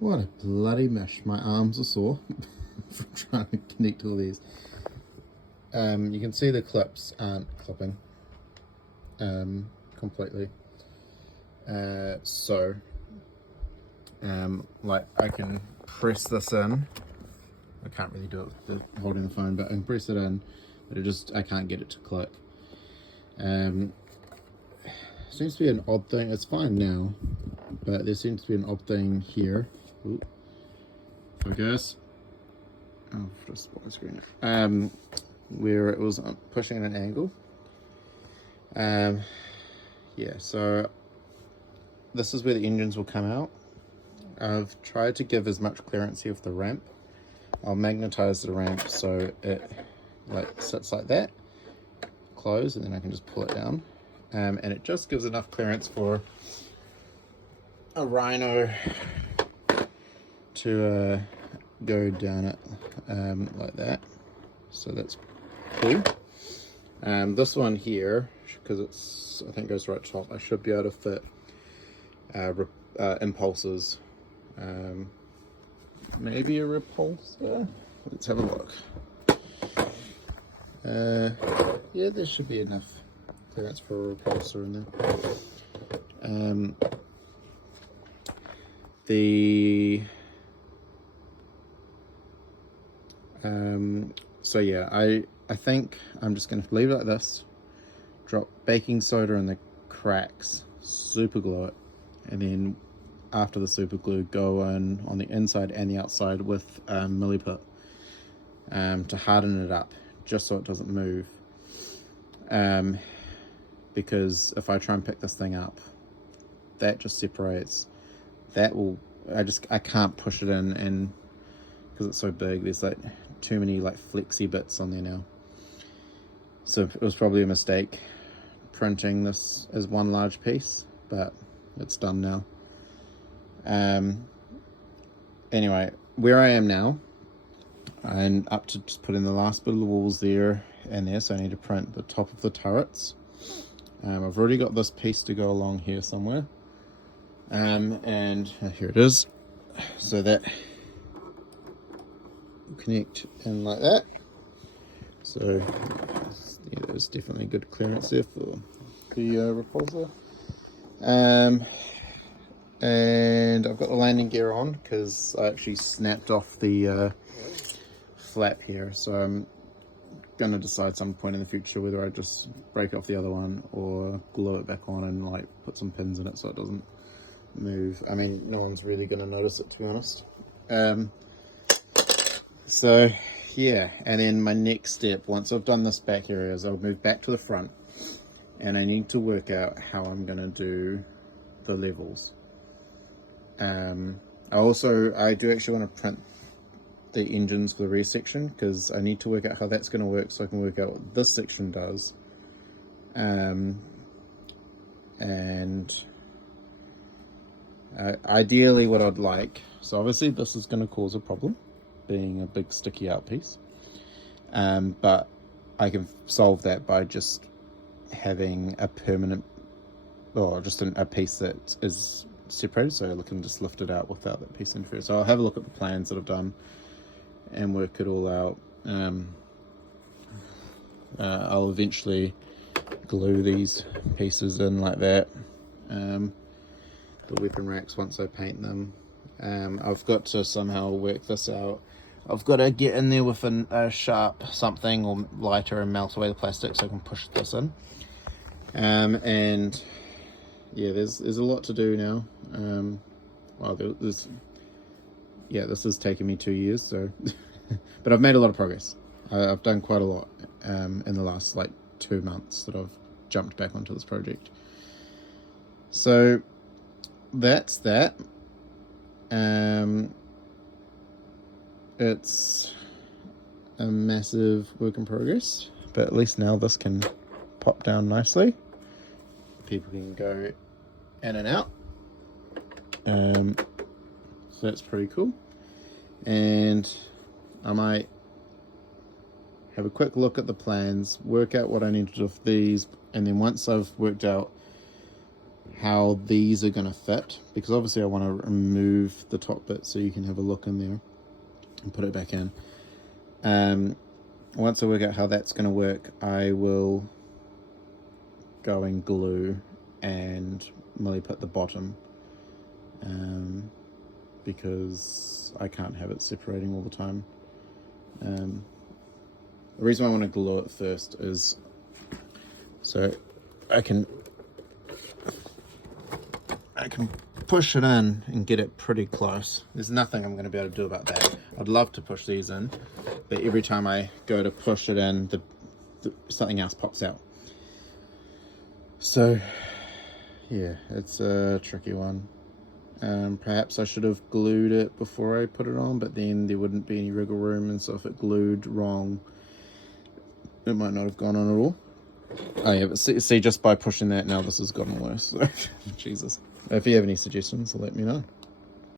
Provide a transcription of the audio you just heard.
What a bloody mess. My arms are sore from trying to connect all these. You can see the clips aren't clipping completely. Like I can press this in. I can't really do it with holding the phone, but I can press it in, but I can't get it to click. Seems to be an odd thing. It's fine now, but there seems to be an odd thing here. Ooh. Focus. Oh, just spot screen. Where it was pushing at an angle. Yeah, so this is where the engines will come out. I've tried to give as much clearance here with the ramp. I'll magnetize the ramp so it like sits like that, close, and then I can just pull it down. And it just gives enough clearance for a rhino to go down it like that. So that's cool. This one here, because it's I think goes right top, I should be able to fit impulses. Maybe a repulsor. Let's have a look. Yeah, there should be enough clearance for a repulsor in there. So yeah, I think I'm just going to leave it like this, drop baking soda in the cracks, super glue it, and then after the super glue go in on the inside and the outside with milliput to harden it up, just so it doesn't move. Because if I try and pick this thing up, that just separates. That will, I can't push it in, and because it's so big, there's like too many like flexy bits on there now. So it was probably a mistake printing this as one large piece, but it's done now. Anyway, where I am now, I'm up to just putting the last bit of the walls there and there, so I need to print the top of the turrets. I've already got this piece to go along here somewhere, and here it is. So that will connect in like that. So yeah, there's definitely good clearance there for the repulsor. And I've got the landing gear on because I actually snapped off the flap here, so I'm gonna decide some point in the future whether I just break off the other one or glue it back on and like put some pins in it so it doesn't move. I mean, no one's really gonna notice it, to be honest. So yeah, and then my next step, once I've done this back area, is I'll move back to the front, and I need to work out how I'm gonna do the levels. I do actually want to print the engines for the rear section, because I need to work out how that's going to work so I can work out what this section does. Ideally what I'd like, so obviously this is going to cause a problem being a big sticky out piece, but I can solve that by just having a permanent, or just a piece that is separated, so I can just lift it out without that piece interference. So I'll have a look at the plans that I've done and work it all out. I'll eventually glue these pieces in like that, the weapon racks, once I paint them. I've got to somehow work this out. I've got to get in there with a sharp something or lighter and melt away the plastic so I can push this in. And yeah, there's a lot to do now. Well, this is taking me 2 years, so but I've made a lot of progress. I've done quite a lot in the last like 2 months that I've jumped back onto this project. So that's that. It's a massive work in progress, but at least now this can pop down nicely. People can go in and out. So that's pretty cool. And I might have a quick look at the plans, work out what I need to do with these, and then once I've worked out how these are going to fit, because obviously I want to remove the top bit so you can have a look in there and put it back in. Once I work out how that's going to work, I will go and glue and really put the bottom, because I can't have it separating all the time. The reason I want to glue it first is so I can push it in and get it pretty close. There's nothing I'm going to be able to do about that. I'd love to push these in, but every time I go to push it in, something else pops out. So yeah, it's a tricky one. Perhaps I should have glued it before I put it on, but then there wouldn't be any wriggle room, and so if it glued wrong, it might not have gone on at all. Oh yeah, but see, just by pushing that now, this has gotten worse. So, Jesus. If you have any suggestions, let me know.